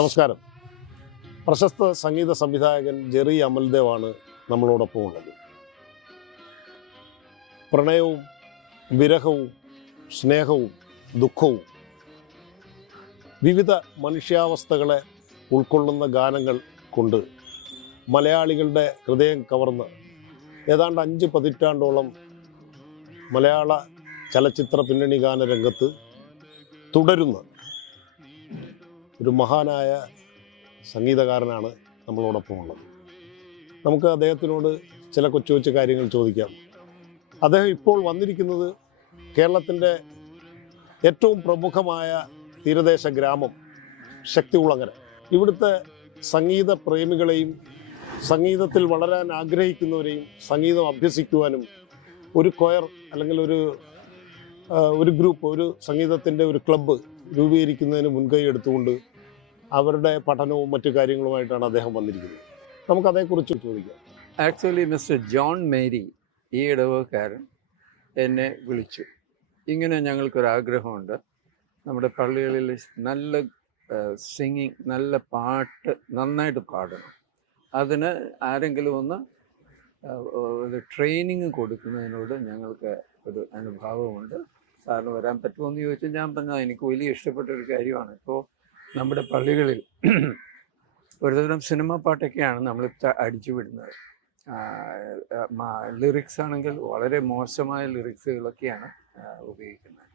നമസ്കാരം. പ്രശസ്ത സംഗീത സംവിധായകൻ ജെറി അമൽദേവാണ് നമ്മളോടൊപ്പം ഉള്ളത്. പ്രണയവും വിരഹവും സ്നേഹവും ദുഃഖവും വിവിധ മനുഷ്യാവസ്ഥകളെ ഉൾക്കൊള്ളുന്ന ഗാനങ്ങൾ കൊണ്ട് മലയാളികളുടെ ഹൃദയം കവർന്ന് ഏതാണ്ട് 5 പതിറ്റാണ്ടോളം മലയാള ചലച്ചിത്ര പിന്നണി ഗാന രംഗത്ത് തുടരുന്ന ഒരു മഹാനായ സംഗീതകാരനാണ് നമ്മളോടൊപ്പം ഉള്ളത്. നമുക്ക് അദ്ദേഹത്തിനോട് ചില കൊച്ചു കൊച്ചു കാര്യങ്ങൾ ചോദിക്കാം. അദ്ദേഹം ഇപ്പോൾ വന്നിരിക്കുന്നത് കേരളത്തിൻ്റെ ഏറ്റവും പ്രമുഖമായ തീരദേശ ഗ്രാമം ശക്തികുളങ്ങര. ഇവിടുത്തെ സംഗീത പ്രേമികളെയും സംഗീതത്തിൽ വളരാൻ ആഗ്രഹിക്കുന്നവരെയും സംഗീതം അഭ്യസിക്കുവാനും ഒരു കൊയർ അല്ലെങ്കിൽ ഒരു ഗ്രൂപ്പ്, ഒരു സംഗീതത്തിൻ്റെ ഒരു ക്ലബ്ബ് രൂപീകരിക്കുന്നതിന് മുൻകൈ എടുത്തുകൊണ്ട് അവരുടെ പഠനവും മറ്റു കാര്യങ്ങളുമായിട്ടാണ് അദ്ദേഹം വന്നിരിക്കുന്നത്. നമുക്കതേക്കുറിച്ച് ചോദിക്കാം. ആക്ച്വലി മിസ്റ്റർ ജോൺ മേരി, ഈ ഇടവക്കാരൻ, എന്നെ വിളിച്ചു. ഇങ്ങനെ ഞങ്ങൾക്കൊരാഗ്രഹമുണ്ട്, നമ്മുടെ പള്ളികളിൽ നല്ല സിംഗിങ്, നല്ല പാട്ട് നന്നായിട്ട് പാടണം. അതിന് ആരെങ്കിലും ഒന്ന് ട്രെയിനിങ് കൊടുക്കുന്നതിനോട് ഞങ്ങൾക്ക് ഒരു അനുഭാവമുണ്ട്. സാറിന് വരാൻ പറ്റുമോ എന്ന് ചോദിച്ചാൽ ഞാൻ പറഞ്ഞാൽ എനിക്ക് വലിയ ഇഷ്ടപ്പെട്ട ഒരു കാര്യമാണ്. ഇപ്പോൾ നമ്മുടെ പള്ളികളിൽ ഒരുതരം സിനിമ പാട്ടൊക്കെയാണ് നമ്മൾ അടിച്ചു വിടുന്നത്. ലിറിക്സ് ആണെങ്കിൽ വളരെ മോശമായ ലിറിക്സുകളൊക്കെയാണ് ഉപയോഗിക്കുന്നത്.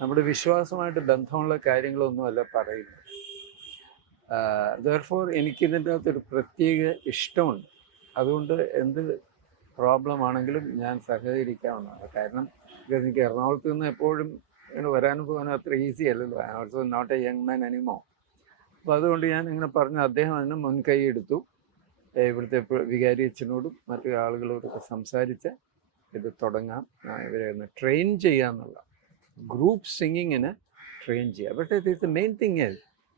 നമ്മുടെ വിശ്വാസമായിട്ട് ബന്ധമുള്ള കാര്യങ്ങളൊന്നുമല്ല പറയുന്നത്. ദെർഫോർ എനിക്കിതിൻ്റെ അകത്തൊരു പ്രത്യേക ഇഷ്ടമുണ്ട്. അതുകൊണ്ട് എന്ത് പ്രോബ്ലം ആണെങ്കിലും ഞാൻ സഹകരിക്കാവുന്നതാണ്. കാരണം എനിക്ക് എറണാകുളത്ത് നിന്ന് എപ്പോഴും വരാനും പോകാനും അത്ര ഈസി അല്ലല്ലോ. I also not a young man anymore. അപ്പോൾ അതുകൊണ്ട് ഞാൻ ഇങ്ങനെ പറഞ്ഞു. അദ്ദേഹം അതിന് മുൻകൈ എടുത്തു. ഇവിടുത്തെ വികാരി അച്ഛനോടും മറ്റു ആളുകളോടൊക്കെ സംസാരിച്ച് ഇത് തുടങ്ങാം, ഇവരെ ഒന്ന് ട്രെയിൻ ചെയ്യാന്നുള്ള, ഗ്രൂപ്പ് സിംഗിങ്ങിന് ട്രെയിൻ ചെയ്യുക. പക്ഷേ ഇത് മെയിൻ തിങ്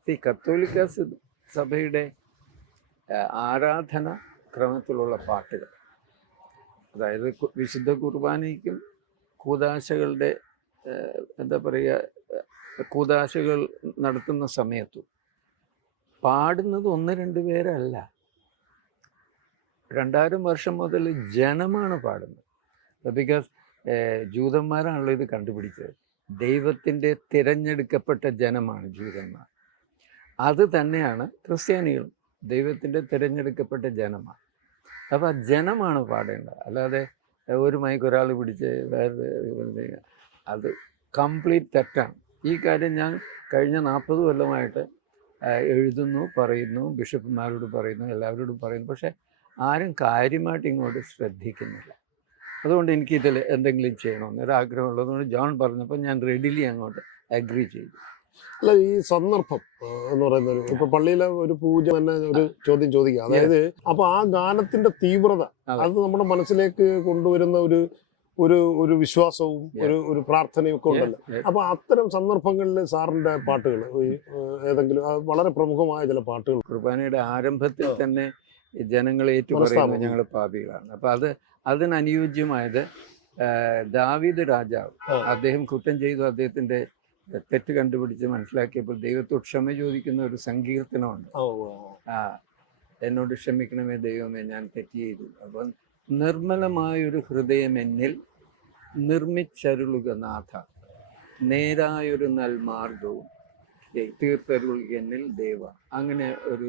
ഈ കത്തോലിക്ക സഭയുടെ ആരാധന ക്രമത്തിലുള്ള പാട്ടുകൾ, അതായത് വിശുദ്ധ കുർബാനയ്ക്കും കൂദാശകളുടെ എന്താ പറയുക, കൂദാശകൾ നടത്തുന്ന സമയത്തും പാടുന്നത് 1-2 പേരല്ല, 2000 വർഷം മുതൽ ജനമാണ് പാടുന്നത്. ബിക്കോസ് ജൂതന്മാരാണല്ലോ ഇത് കണ്ടുപിടിച്ചത്. ദൈവത്തിൻ്റെ തിരഞ്ഞെടുക്കപ്പെട്ട ജനമാണ് ജൂതന്മാർ. അത് തന്നെയാണ് ക്രിസ്ത്യാനികളും, ദൈവത്തിൻ്റെ തിരഞ്ഞെടുക്കപ്പെട്ട ജനമാണ്. അപ്പോൾ ആ ജനമാണ് പാടേണ്ടത്, അല്ലാതെ ഒരു മൈക്ക് ഒരാൾ പിടിച്ച് വേറെ, അത് കംപ്ലീറ്റ് തെറ്റാണ്. ഈ കാര്യം ഞാൻ കഴിഞ്ഞ 40 കൊല്ലമായിട്ട് എഴുതുന്നു, പറയുന്നു, ബിഷപ്പുമാരോട് പറയുന്നു, എല്ലാവരോടും പറയുന്നു. പക്ഷേ ആരും കാര്യമായിട്ട് ഇങ്ങോട്ട് ശ്രദ്ധിക്കുന്നില്ല. അതുകൊണ്ട് എനിക്കിതിൽ എന്തെങ്കിലും ചെയ്യണമെന്നൊരാഗ്രഹമുള്ളതുകൊണ്ട് ജോൺ പറഞ്ഞപ്പോൾ ഞാൻ റെഡിലി അങ്ങോട്ട് അഗ്രി ചെയ്തു. അല്ല, ഈ സന്ദർഭം എന്ന് പറയുന്നത് ഇപ്പൊ പള്ളിയിലെ ഒരു പൂജ തന്നെ ഒരു ചോദ്യം ചോദിക്കുക. അതായത് അപ്പൊ ആ ഗാനത്തിന്റെ തീവ്രത അത് നമ്മുടെ മനസ്സിലേക്ക് കൊണ്ടുവരുന്ന ഒരു വിശ്വാസവും ഒരു പ്രാർത്ഥനയും ഒക്കെ ഉണ്ടല്ലോ. അപ്പൊ അത്തരം സന്ദർഭങ്ങളിൽ സാറിന്റെ പാട്ടുകൾ ഏതെങ്കിലും വളരെ പ്രമുഖമായ ചില പാട്ടുകൾ, കുർബാനയുടെ ആരംഭത്തിൽ തന്നെ ജനങ്ങൾ ഏറ്റുപറയുന്നത് ഞങ്ങൾ പാപികളാണ്. അപ്പൊ അതിനനുയോജ്യമായത് ദാവീദ് രാജാവ്, അദ്ദേഹം കുറ്റം ചെയ്തു, അദ്ദേഹത്തിന്റെ തെറ്റ് കണ്ടുപിടിച്ച് മനസ്സിലാക്കിയപ്പോൾ ദൈവത്തോട് ക്ഷമ ചോദിക്കുന്ന ഒരു സങ്കീർത്തനമുണ്ട്. എന്നോട് ക്ഷമിക്കണമേ ദൈവമേ, ഞാൻ തെറ്റ് ചെയ്തു. അപ്പം നിർമ്മലമായൊരു ഹൃദയം എന്നിൽ നിർമ്മിച്ചരുളുക നാഥ, നേരായൊരു നൽമാർഗവും തീർത്തരുളുക എന്നിൽ ദേവ. അങ്ങനെ ഒരു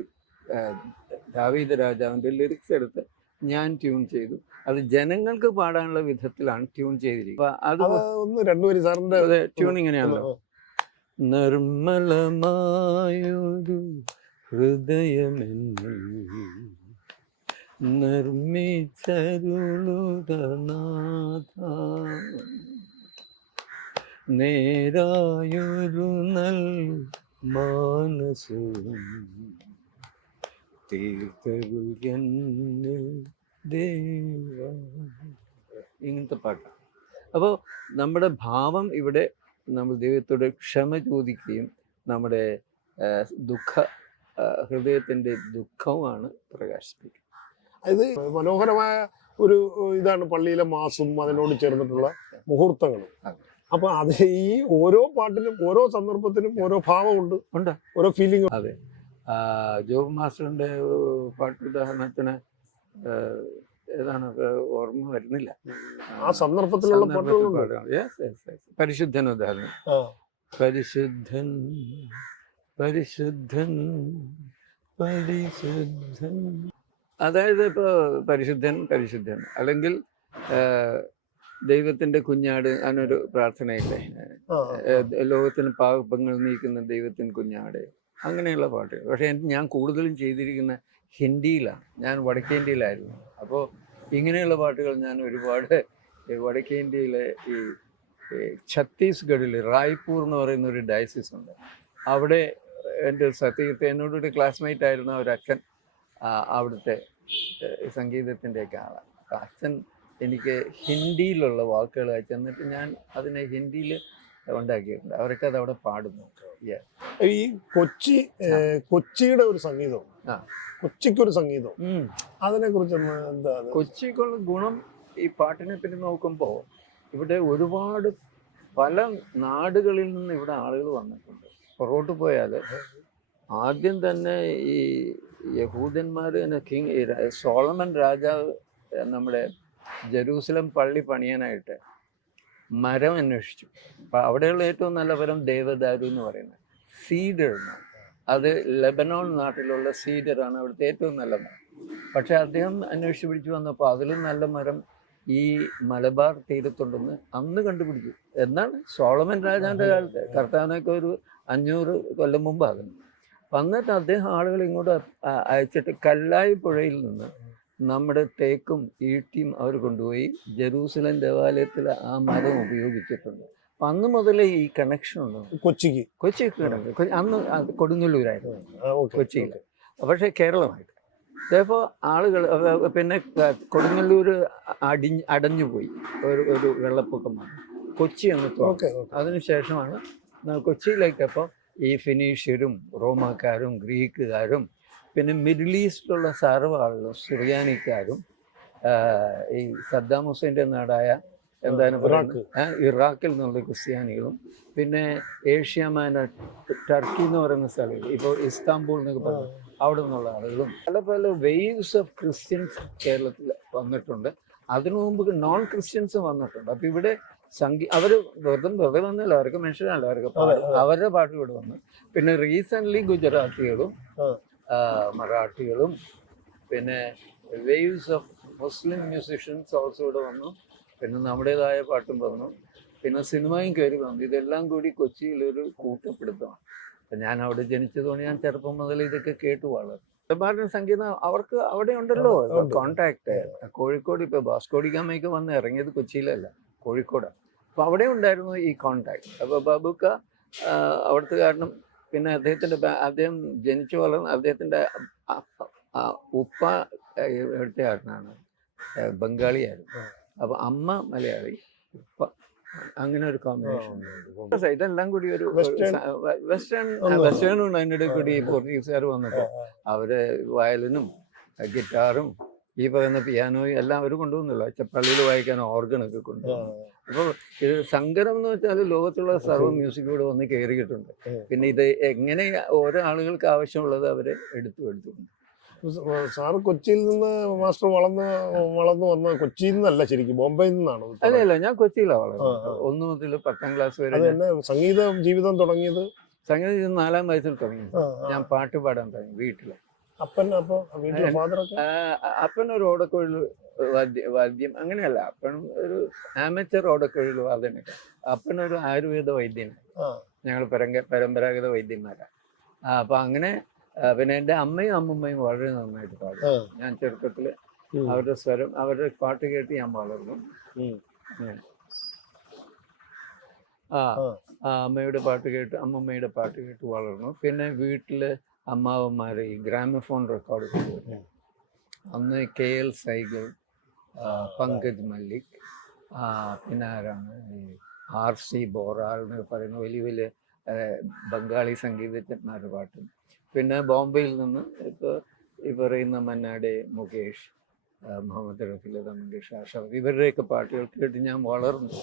ദാവീദ് രാജാവിൻ്റെ ലിറിക്സ് എടുത്ത് ഞാൻ ട്യൂൺ ചെയ്തു. അത് ജനങ്ങൾക്ക് പാടാനുള്ള വിധത്തിലാണ് ട്യൂൺ ചെയ്തിരിക്കുന്നത്. ട്യൂൺ ഇങ്ങനെയാണല്ലോ: നിർമ്മലമായൊരു ഹൃദയമെന്നിൽ നിർമ്മിച്ചരുളുക നാഥ, നേരായൊരു നൽ മാനസവും തീർത്തരുളുക എന്നിൽ ദേവ. ഇങ്ങനത്തെ പാട്ടാണ്. അപ്പോൾ നമ്മുടെ ഭാവം ഇവിടെ നമ്മൾ ദൈവത്തോട് ക്ഷമ ചോദിക്കുകയും നമ്മുടെ ഹൃദയത്തിൻ്റെ ദുഃഖവുമാണ് പ്രകാശിപ്പിക്കുന്നത്. ഇത് മനോഹരമായ ഒരു ഇതാണ് പള്ളിയിലെ മാസും അതിനോട് ചേർന്നിട്ടുള്ള മുഹൂർത്തങ്ങളും. അപ്പൊ അത് ഈ ഓരോ പാട്ടിനും ഓരോ സന്ദർഭത്തിനും ഓരോ ഭാവമുണ്ട്, ഓരോ ഫീലിംഗ്. അതെ, ജോബ് മാസ്റ്ററിൻ്റെ പാട്ട് ഉദാഹരണത്തിന് ഏതാണ് ഓർമ്മ വരുന്നില്ല. ആ സന്ദർഭത്തിലുള്ള പാട്ടുകളുണ്ട്. Yes, yes, yes. പരിശുദ്ധൻ ഉദാഹരണം. പരിശുദ്ധൻ പരിശുദ്ധൻ പരിശുദ്ധൻ. അതായത് ഇപ്പോൾ പരിശുദ്ധൻ പരിശുദ്ധൻ അല്ലെങ്കിൽ ദൈവത്തിൻ്റെ കുഞ്ഞാട് അങ്ങനൊരു പ്രാർത്ഥനയില്ലേ, ലോകത്തിന് പാപങ്ങൾ നീക്കുന്ന ദൈവത്തിൻ കുഞ്ഞാട്, അങ്ങനെയുള്ള പാട്ടുകൾ. പക്ഷേ ഞാൻ കൂടുതലും ചെയ്തിരിക്കുന്ന ഹിന്ദിയിലാണ്. ഞാൻ വടക്കേന്ത്യയിലായിരുന്നു. അപ്പോൾ ഇങ്ങനെയുള്ള പാട്ടുകൾ ഞാൻ ഒരുപാട് വടക്കേന്ത്യയിലെ ഈ ഛത്തീസ്ഗഡിൽ റായ്പൂർ എന്ന് പറയുന്ന ഒരു ഡയസിസ് ഉണ്ട്. അവിടെ എൻ്റെ സത്യത്തെ എന്നോടൊരു ക്ലാസ്മേറ്റ് ആയിരുന്ന ഒരു അച്ഛൻ അവിടുത്തെ സംഗീതത്തിൻ്റെയൊക്കെ ആളാണ്. അച്ഛൻ എനിക്ക് ഹിന്ദിയിലുള്ള വാക്കുകൾ അയച്ചു തന്നിട്ട് ഞാൻ അതിനെ ഹിന്ദിയിൽ ഉണ്ടാക്കിയിട്ടുണ്ട്. അവരൊക്കെ അത് അവിടെ പാടുന്നു. ഈ കൊച്ചിയുടെ ഒരു സംഗീതം, കൊച്ചിക്കൊരു സംഗീതം, അതിനെ കുറിച്ച് എന്താ? കൊച്ചിക്കുള്ള ഗുണം ഈ പാട്ടിനെ പറ്റി നോക്കുമ്പോൾ ഇവിടെ ഒരുപാട് പല നാടുകളിൽ നിന്ന് ഇവിടെ ആളുകൾ വന്നിട്ടുണ്ട്. പുറകോട്ട് പോയാൽ ആദ്യം തന്നെ ഈ യഹൂദന്മാർ സോളമൻ രാജാവ് നമ്മുടെ ജെറൂസലം പള്ളി പണിയാനായിട്ട് മരം അന്വേഷിച്ചു. അപ്പം അവിടെയുള്ള ഏറ്റവും നല്ല മരം ദേവദാരു എന്ന് പറയുന്നത് സീഡറാണ്. അത് ലെബനോൺ നാട്ടിലുള്ള സീഡറാണ് അവിടുത്തെ ഏറ്റവും നല്ല മരം. പക്ഷെ അദ്ദേഹം അന്വേഷിച്ച് പിടിച്ചു വന്നപ്പോൾ അതിലും നല്ല മരം ഈ മലബാർ തീരത്തുണ്ടെന്ന് അന്ന് കണ്ടുപിടിച്ചു. എന്നാണ് സോളമൻ രാജാവിൻ്റെ കാലത്ത്, കർത്താവിനൊക്കെ ഒരു 500 കൊല്ലം മുമ്പാകുന്നു. വന്നിട്ട് അദ്ദേഹം ആളുകൾ ഇങ്ങോട്ട് അയച്ചിട്ട് കല്ലായി പുഴയിൽ നിന്ന് നമ്മുടെ തേക്കും ഈട്ടിയും അവർ കൊണ്ടുപോയി ജെറൂസലം ദേവാലയത്തിൽ ആ മരം ഉപയോഗിച്ചിട്ടുണ്ട്. അപ്പം അന്ന് മുതലേ ഈ കണക്ഷൻ ഉണ്ട് കൊച്ചിക്ക് കിടക്കും. അന്ന് കൊടുങ്ങല്ലൂരായിരുന്നു കൊച്ചിയിൽ, പക്ഷേ കേരളമായിട്ട്. അതേപോലെ ആളുകൾ പിന്നെ കൊടുങ്ങല്ലൂർ അടഞ്ഞുപോയി, ഒരു വെള്ളപ്പൊക്കം വന്നു. കൊച്ചി അങ്ങ് തുറന്നു. അതിനുശേഷമാണ് കൊച്ചിയിലേക്കപ്പോൾ ഈ ഫിനീഷ്യരും റോമാക്കാരും ഗ്രീക്കുകാരും പിന്നെ മിഡിൽ ഈസ്റ്റിലുള്ള സർവ്വ ആളുകളും സുറിയാനിക്കാരും ഈ സദ്ദാം ഹുസൈൻ്റെ നാടായ എന്താണ് ഇറാഖിൽ നിന്നുള്ള ക്രിസ്ത്യാനികളും പിന്നെ ഏഷ്യാമാന ടർക്കി എന്ന് പറയുന്ന സ്ഥലങ്ങൾ, ഇപ്പോൾ ഇസ്താംബൂൾ എന്നൊക്കെ പറഞ്ഞു, അവിടെ നിന്നുള്ള ആളുകളും പല പല വേവ്സ് ഓഫ് ക്രിസ്ത്യൻസ് കേരളത്തിൽ വന്നിട്ടുണ്ട്. അതിനു മുമ്പ് നോൺ ക്രിസ്ത്യൻസും വന്നിട്ടുണ്ട്. അപ്പം ഇവിടെ അവർ വെറുതെ വന്നല്ലോ, അവർക്ക് മനുഷ്യരല്ല, അവരുടെ പാട്ട് ഇവിടെ വന്നു. പിന്നെ റീസെൻ്റ്ലി ഗുജറാത്തികളും മറാഠികളും പിന്നെ waves of Muslim musicians also ഇവിടെ വന്നു. പിന്നെ നമ്മുടേതായ പാട്ടും വന്നു. പിന്നെ സിനിമയും കയറി വന്നു. ഇതെല്ലാം കൂടി കൊച്ചിയിലൊരു കൂട്ടപ്പെടുത്തമാണ്. അപ്പം ഞാൻ അവിടെ ജനിച്ചതുകൊണ്ട് ഞാൻ ചെറുപ്പം മുതൽ ഇതൊക്കെ കേട്ടു വളർന്നു. മലബാറിൻ്റെ സംഗീതം അവർക്ക് അവിടെ ഉണ്ടല്ലോ കോണ്ടാക്ട്. കോഴിക്കോട് ഇപ്പോൾ വാസ്കോ ഡി ഗാമയൊക്കെ വന്ന് ഇറങ്ങിയത് കൊച്ചിയിലല്ല, കോഴിക്കോടാണ്. അപ്പോൾ അവിടെ ഉണ്ടായിരുന്നു ഈ കോണ്ടാക്ട്. അപ്പോൾ ബാബുക്ക അവിടുത്തെ കാരണം. പിന്നെ അദ്ദേഹം ജനിച്ചു വളർന്ന അദ്ദേഹത്തിൻ്റെ ഉപ്പ എഴുത്തുകാരനാണ്, ബംഗാളിയായിരുന്നു. അപ്പോൾ അമ്മ മലയാളി, ഉപ്പ, അങ്ങനെ ഒരു കോമ്പിനേഷൻ. ഇതെല്ലാം കൂടി ഒരു വെസ്റ്റേണും ഉണ്ട്. അതിൻ്റെ കൂടി പോർച്ചുഗീസുകാർ വന്നപ്പോൾ അവർ വയലിനും ഗിറ്റാറും ഈ പറയുന്ന പിയാനോയും എല്ലാം അവർ കൊണ്ടുവന്നല്ലോ. പള്ളിയിൽ വായിക്കാൻ ഓർഗനൊക്കെ കൊണ്ടുവന്നു. അപ്പോൾ ഇത് സങ്കരം എന്ന് വെച്ചാൽ ലോകത്തുള്ള സർവ്വ മ്യൂസിക് കൂടെ വന്ന് കയറിയിട്ടുണ്ട്. പിന്നെ ഇത് എങ്ങനെ ഓരോ ആളുകൾക്ക് ആവശ്യമുള്ളത് അവർ എടുത്തുകൊണ്ട്. സാറ് കൊച്ചിയിൽ നിന്ന് മാസ്റ്റർ വളർന്നു വന്ന കൊച്ചിയിൽ നിന്നല്ല, ശരിക്കും ബോംബെയിൽ നിന്നാണ്? അല്ല, ഞാൻ കൊച്ചിയിലാണ് വളർന്നത്. 1 മുതൽ 10ാം ക്ലാസ് വരെ. സംഗീത ജീവിതം തുടങ്ങിയത്? സംഗീതം 4ാം വയസ്സിൽ തുടങ്ങി. ഞാൻ പാട്ട് പാടാൻ തുടങ്ങി വീട്ടില്. അപ്പൻ ഒരു ഓടക്കുഴൽ വാദ്യം അങ്ങനെയല്ല, അപ്പൻ ഒരു ആമച്ചർ ഓടക്കുഴൽ വാദനൊക്കെ. അപ്പനൊരു ആയുർവേദ വൈദ്യനാണ്. ഞങ്ങൾ പരമ്പരാഗത വൈദ്യന്മാരാണ്. അപ്പം അങ്ങനെ. പിന്നെ എൻ്റെ അമ്മയും അമ്മമ്മയും വളരെ നന്നായിട്ട് പാടും. ഞാൻ ചെറുപ്പത്തിൽ അവരുടെ സ്വരം, അവരുടെ പാട്ട് കേട്ട് ഞാൻ വളർന്നു. അമ്മയുടെ പാട്ട് കേട്ട്, അമ്മമ്മയുടെ പാട്ട് കേട്ട് വളർന്നു. പിന്നെ വീട്ടിൽ അമ്മാവന്മാർ ഈ ഗ്രാമഫോൺ റെക്കോർഡ് കൊണ്ടുവരും. അന്ന് KL സൈഗൾ, പങ്കജ് മല്ലിക്, പിന്നെ ആരാണ് ഈ RC ബോറാൾ എന്നൊക്കെ പറയുന്ന വലിയ വലിയ ബംഗാളി സംഗീതജ്ഞന്മാരുടെ പാട്ട്. പിന്നെ ബോംബെയിൽ നിന്ന് ഇപ്പോൾ ഈ പറയുന്ന മന്നാടെ മുകേഷ്, മുഹമ്മദ് റഫി, ലത മങ്കേഷ്കർ, ആശാ, ഇവരുടെയൊക്കെ പാട്ടുകൾ കേട്ട് ഞാൻ വളർന്നു.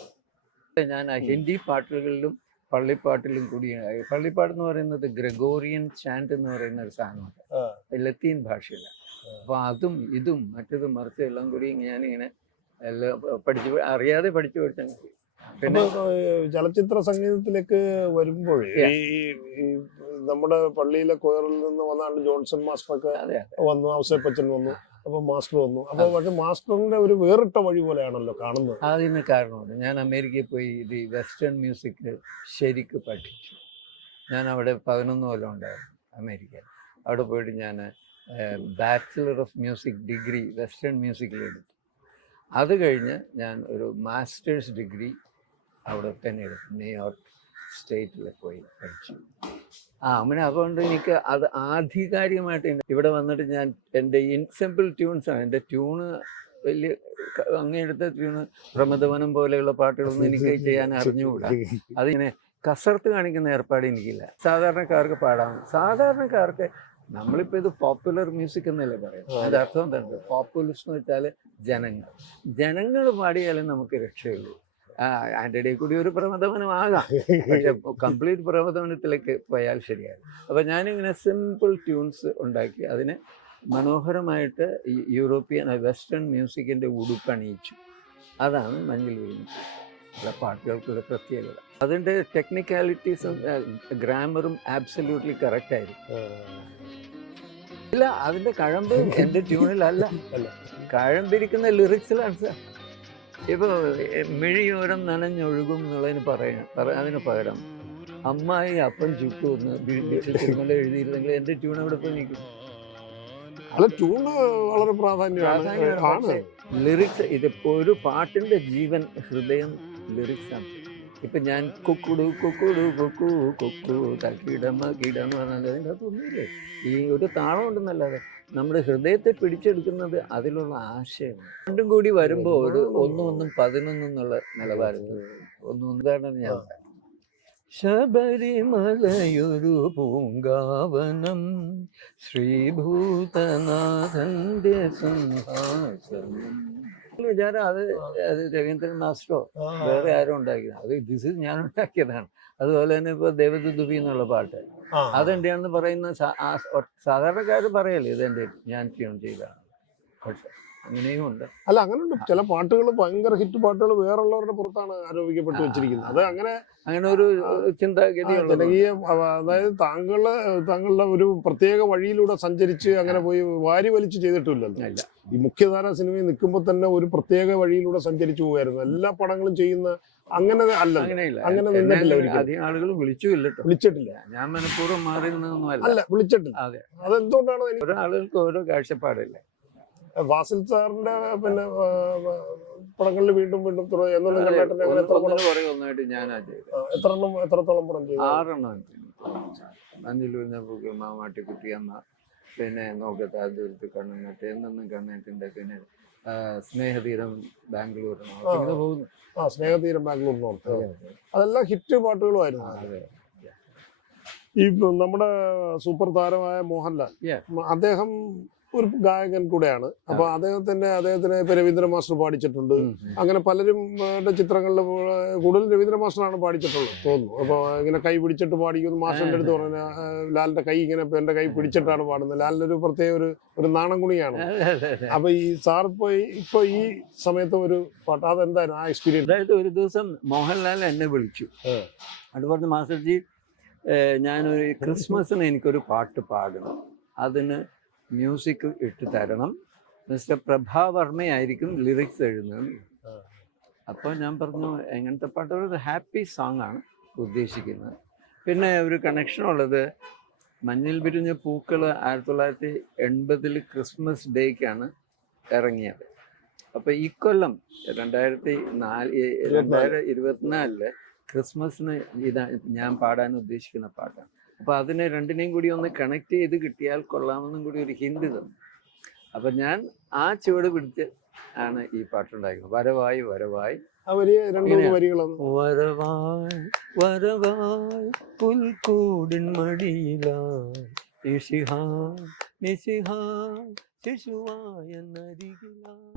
ഞാൻ ആ ഹിന്ദി പാട്ടുകളിലും പള്ളിപ്പാട്ടിലും കൂടിയായി. പള്ളിപ്പാട്ട് എന്ന് പറയുന്നത് ഗ്രെഗോറിയൻ ചാൻഡ് എന്ന് പറയുന്ന ഒരു സാധനമുണ്ട്, ലത്തീൻ ഭാഷയിലാണ്. അപ്പോൾ അതും ഇതും മറ്റതും മറിച്ചും എല്ലാം കൂടി ഞാനിങ്ങനെ എല്ലാം പഠിച്ച് അറിയാതെ പഠിച്ചു. പിന്നെ ചലച്ചിത്ര സംഗീതത്തിലേക്ക് വരുമ്പോൾ ഈ നമ്മുടെ പള്ളിയിലെ കൊയറിൽ നിന്ന് വന്നാണ് ജോൺസൺ മാസ്റ്ററൊക്കെ വന്നു, ഔസേപ്പച്ചൻ വന്നു, അപ്പൊ മാസ്റ്റർ വന്നു. അപ്പൊ പക്ഷെ മാസ്റ്ററിന്റെ ഒരു വേറിട്ട വഴി പോലെയാണല്ലോ കാണുന്നത്. അതിന് കാരണമുണ്ട്. ഞാൻ അമേരിക്കയിൽ പോയി ഇത് വെസ്റ്റേൺ മ്യൂസിക് ശരിക്ക് പഠിച്ചു. ഞാൻ അവിടെ 11 കൊല്ലം ഉണ്ടായിരുന്നു അമേരിക്കയിൽ. അവിടെ പോയിട്ട് ഞാൻ bachelor of music degree western മ്യൂസിക്കിൽ എടുത്തു. അത് കഴിഞ്ഞ് ഞാൻ ഒരു മാസ്റ്റേഴ്സ് ഡിഗ്രി അവിടെ തന്നെ എടുത്തു, ന്യൂയോർക്ക് സ്റ്റേറ്റിൽ പോയി പഠിച്ചു. അങ്ങനെ അതുകൊണ്ട് എനിക്ക് അത് ആധികാരികമായിട്ട് ഇവിടെ വന്നിട്ട് ഞാൻ എൻ്റെ സിമ്പിൾ ട്യൂൺസാണ്. എൻ്റെ ട്യൂണ് വലിയ അങ്ങനെടുത്ത ട്യൂണ് പ്രമദവനം പോലെയുള്ള പാട്ടുകളൊന്നും എനിക്ക് ചെയ്യാൻ അറിഞ്ഞുകൂടാ. അതിങ്ങനെ കസർത്ത് കാണിക്കുന്ന ഏർപ്പാട് എനിക്കില്ല. സാധാരണക്കാർക്ക് പാടാം. സാധാരണക്കാർക്ക് നമ്മളിപ്പോൾ ഇത് പോപ്പുലർ മ്യൂസിക് എന്നല്ലേ പറയുന്നത്. അതിൻ്റെ അർത്ഥം എന്താണ്? പോപ്പുലസ് എന്ന് വെച്ചാൽ ജനങ്ങൾ പാടിയാലേ നമുക്ക് രക്ഷയുള്ളൂ. അതിൻ്റെ ഇടയിൽ കൂടി ഒരു പ്രമദവനമാകാം, പക്ഷെ കംപ്ലീറ്റ് പ്രമദവനത്തിലേക്ക് പോയാൽ ശരിയാകും. അപ്പോൾ ഞാനിങ്ങനെ സിമ്പിൾ ട്യൂൺസ് ഉണ്ടാക്കി അതിനെ മനോഹരമായിട്ട് യൂറോപ്യൻ വെസ്റ്റേൺ മ്യൂസിക്കിൻ്റെ ഉടുപ്പണിയിച്ചു. അതാണ് മഞ്ഞിൽ വിരിഞ്ഞ പാട്ടുകൾക്കൊരു പ്രത്യേകത. അതിൻ്റെ ടെക്നിക്കാലിറ്റീസും ഗ്രാമറും ആബ്സല്യൂട്ട്ലി കറക്റ്റായിരുന്നു. ഇല്ല, അതിൻ്റെ കഴമ്പ് എൻ്റെ ട്യൂണിലല്ല, കഴമ്പിരിക്കുന്ന ലിറിക്സിലാണ് സാർ. ഇപ്പോൾ മിഴിയോരം നനഞ്ഞൊഴുകും എന്നുള്ളതിന് അതിന് പകരം അമ്മായി അപ്പം ചുട്ടു എന്ന് തിരുമല എഴുതിയിരുന്നെങ്കിൽ എൻ്റെ ട്യൂൺ അവിടെ പോയി നിൽക്കും. ട്യൂണ് വളരെ പ്രാധാന്യമാണ്. ലിറിക്സ് ഇതിപ്പോൾ ഒരു പാട്ടിൻ്റെ ജീവൻ ഹൃദയം ലിറിക്സാണ്. ഇപ്പം ഞാൻ കുക്കുടു കുക്കുടു കുക്കു കുക്കു തക്കിടമ കിടന്ന് പറഞ്ഞാൽ അതിൻ്റെ അകത്തൊന്നുമില്ലേ, ഈ ഒരു താളം ഉണ്ടെന്നല്ലാതെ നമ്മുടെ ഹൃദയത്തെ പിടിച്ചെടുക്കുന്നത് അതിലുള്ള ആശയം. രണ്ടും കൂടി വരുമ്പോൾ ഒരു 1-1-11 എന്നുള്ള നിലവാരത്തിൽ ഉദാഹരണം ഞാൻ ശബരിമലയൊരു പൂങ്കാവനം ശ്രീഭൂതനാഥന്റെ സിംഹാസനം. വിചാരം അത് രവീന്ദ്രൻ മാസ്റ്ററോ വേറെ ആരും ഉണ്ടാക്കിയത്, അത് ദിസ് ഞാൻ ഉണ്ടാക്കിയതാണ്. അതുപോലെ തന്നെ ഇപ്പോൾ ദേവദുദുബി എന്നുള്ള പാട്ട് അതെന്റെയാണെന്ന് പറയുന്ന സാധാരണക്കാർ പറയല്ലേ ഇതെൻ്റെ ഞാൻ ട്യൂൺ ചെയ്തതാണ്. പക്ഷെ അങ്ങനെയും ഉണ്ട്. അല്ല, അങ്ങനെയുണ്ട്. ചില പാട്ടുകൾ ഭയങ്കര ഹിറ്റ് പാട്ടുകൾ വേറുള്ളവരുടെ പുറത്താണ് ആരോപിക്കപ്പെട്ട് വെച്ചിരിക്കുന്നത്. അത് അങ്ങനെ ഒരു ചിന്താഗതി ജനകീയ, അതായത് താങ്കളുടെ ഒരു പ്രത്യേക വഴിയിലൂടെ സഞ്ചരിച്ച് അങ്ങനെ പോയി വാരി വലിച്ച് ചെയ്തിട്ടില്ലല്ലോ. ഈ മുഖ്യധാര സിനിമയിൽ നിൽക്കുമ്പോൾ തന്നെ ഒരു പ്രത്യേക വഴിയിലൂടെ സഞ്ചരിച്ചു പോകുമായിരുന്നു. എല്ലാ പടങ്ങളും ചെയ്യുന്ന അങ്ങനെ അല്ല, അങ്ങനെ നിന്നിട്ടില്ല. അധികം ആളുകൾ വിളിച്ചിട്ടില്ല. ഞാൻ മനഃപൂർവ്വം മാറി നിന്നൊന്നും അല്ല, വിളിച്ചിട്ടില്ല. അതെന്തുകൊണ്ടാണ്? ഓരോ ആളുകൾക്ക് ഓരോ കാഴ്ചപ്പാടില്ലേ. വാസിൽ സാറിന്റെ പിന്നെ പടങ്ങളിൽ വീണ്ടും വീണ്ടും ഒന്നായിട്ട് ഞാനാ ചെയ്തത്. എത്രത്തോളം പടം ചെയ്തു? 6 മഞ്ഞിൽ വിരിഞ്ഞ പൂക്കൾ, മാമാട്ടിക്കുട്ടിയമ്മ, പിന്നെ നോക്കത്തെ ദൂരത്ത് കണ്ണുനട്ട്, എന്നൊന്നും കണ്ണേറ്റിന്റെ, പിന്നെ സ്നേഹതീരം ബാംഗ്ലൂർ പോകുന്നു. സ്നേഹതീരം ബാംഗ്ലൂർ നോർത്ത്, അതെല്ലാം ഹിറ്റ് പാട്ടുകളുമായിരുന്നു. ഈ നമ്മുടെ സൂപ്പർ താരമായ മോഹൻലാൽ, അദ്ദേഹം ഒരു ഗായകൻ കൂടെയാണ്. അപ്പൊ അദ്ദേഹത്തിന് ഇപ്പൊ രവീന്ദ്ര മാസ്റ്റർ പാടിച്ചിട്ടുണ്ട്. അങ്ങനെ പലരും ചിത്രങ്ങളിൽ കൂടുതൽ രവീന്ദ്ര മാസ്റ്ററാണ് പാടിച്ചിട്ടുള്ളത് തോന്നുന്നു. അപ്പൊ ഇങ്ങനെ കൈ പിടിച്ചിട്ട് പാടിക്കുന്നു. മാസ്റ്ററിന്റെ അടുത്ത് പറഞ്ഞ ലാലിന്റെ കൈ ഇങ്ങനെ എന്റെ കൈ പിടിച്ചിട്ടാണ് പാടുന്നത്. ലാലിനൊരു പ്രത്യേക ഒരു നാണം കുണിയാണ്. അപ്പൊ ഈ സാർ ഇപ്പൊ ഈ സമയത്ത് ഒരു പാട്ട്, അതെന്തായിരുന്നു ആ എക്സ്പീരിയൻസ്? അതായത് ഒരു ദിവസം മോഹൻലാൽ എന്നെ വിളിച്ചു. അത് പറഞ്ഞ മാസ്റ്റർജി, ഞാനൊരു ക്രിസ്മസിന് എനിക്കൊരു പാട്ട് പാടണം, അതിന് മ്യൂസിക് ഇട്ട് തരണം, മിസ്റ്റർ പ്രഭാവർമ്മയായിരിക്കും ലിറിക്സ് എഴുതുന്നത്. അപ്പോൾ ഞാൻ പറഞ്ഞു, എങ്ങനത്തെ പാട്ട്? ഒരു ഹാപ്പി സോങ് ആണ് ഉദ്ദേശിക്കുന്നത്. പിന്നെ ഒരു കണക്ഷനുള്ളത്, മഞ്ഞിൽ വിരിഞ്ഞ പൂക്കൾ 1980 ക്രിസ്മസ് ഡേക്കാണ് ഇറങ്ങിയത്. അപ്പോൾ ഈ കൊല്ലം 2024 ക്രിസ്മസിന് ഞാൻ പാടാൻ ഉദ്ദേശിക്കുന്ന പാട്ടാണ്. അപ്പോൾ അതിനെ രണ്ടിനെയും കൂടി ഒന്ന് കണക്ട് ചെയ്ത് കിട്ടിയാൽ കൊള്ളാമെന്നും കൂടി ഒരു ഹിന്റ് തന്നു. അപ്പം ഞാൻ ആ ചുവട് പിടിച്ച് ആണ് ഈ പാട്ടുണ്ടാക്കുന്നത്. വരവായി വരവായി വരവായി വരവായി പുൽക്കൂടിൻ മടിയിലായി ശിശുവായ നരികിലായി.